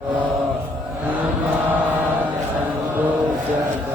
आमार्ण uh, तोष्यादव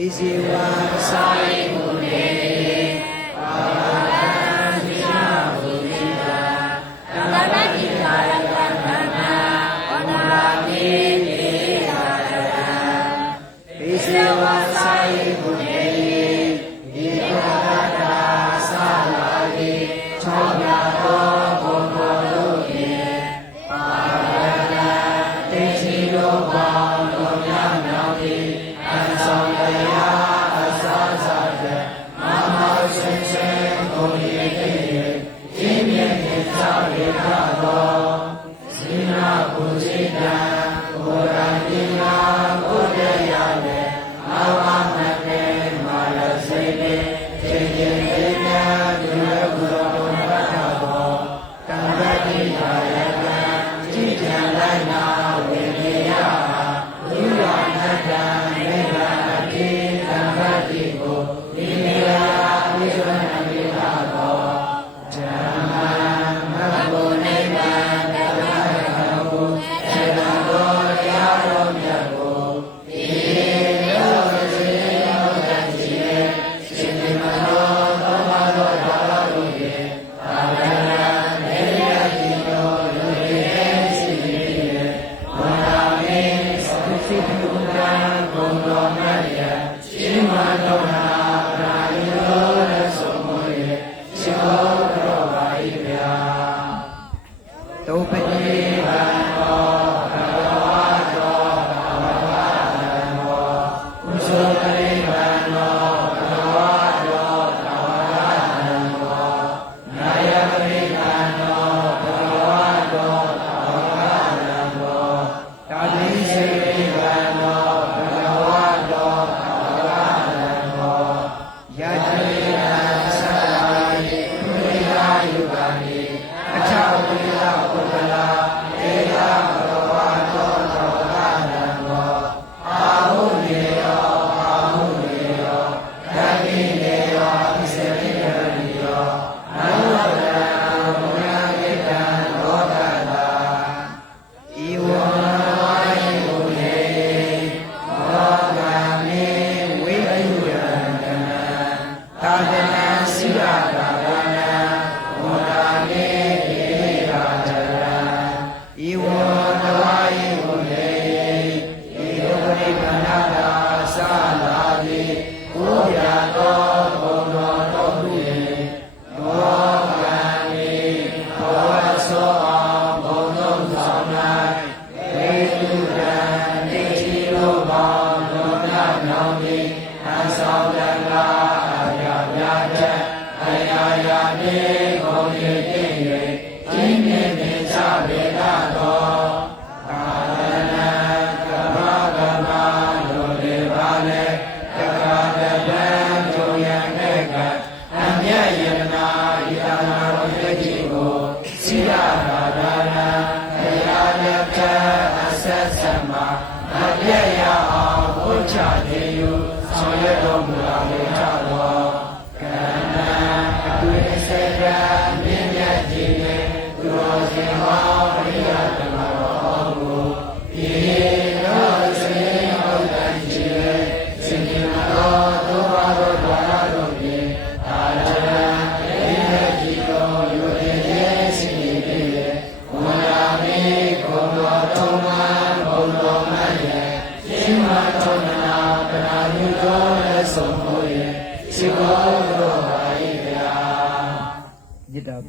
Easy yeah. one, sorry, Amen. Yeah. သေယုဆောင်ရွက်တော်မူပါလေ။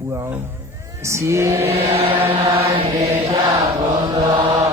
well. See you.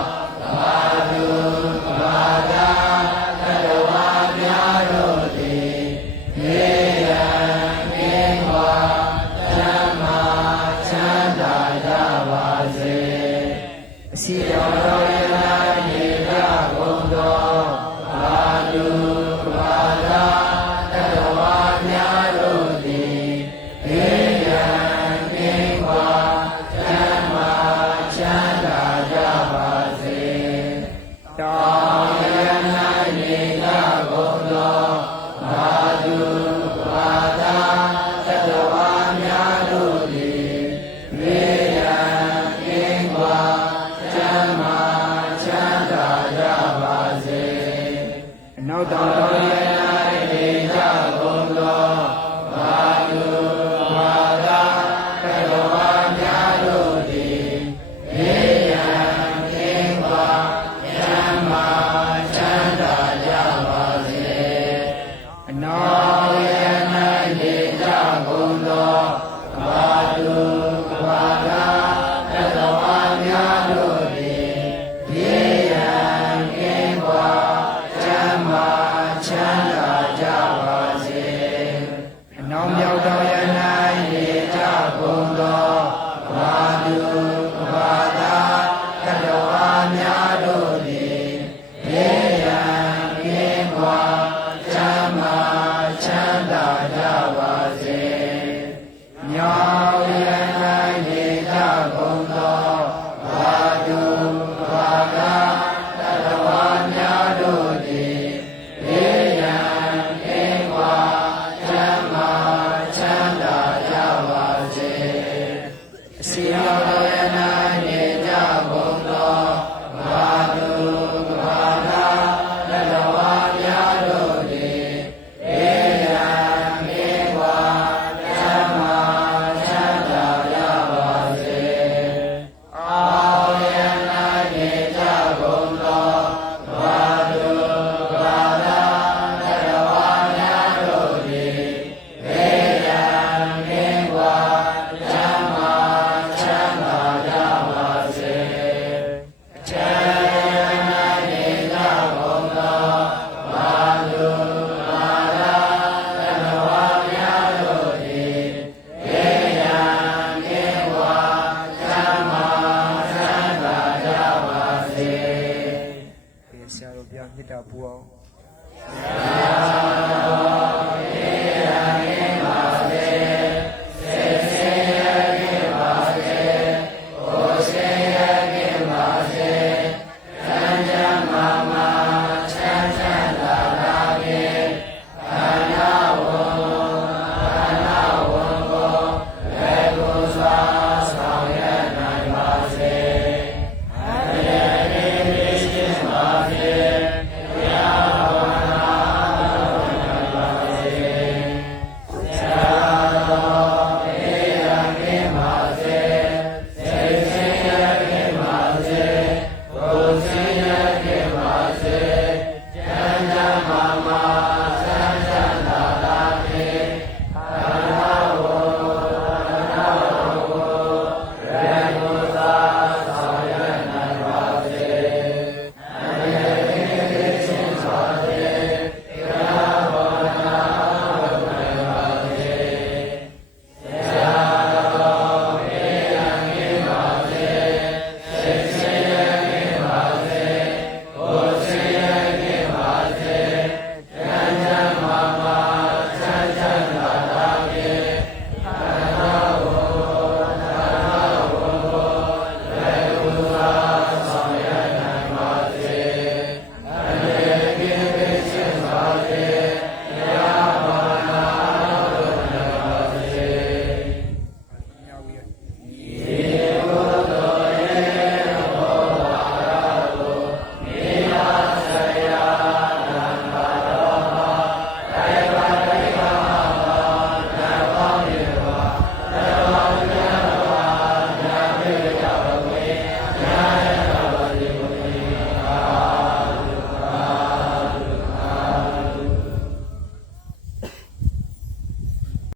no, uh. no, uh. à ouais. ouais. ouais. ouais. ouais. ouais.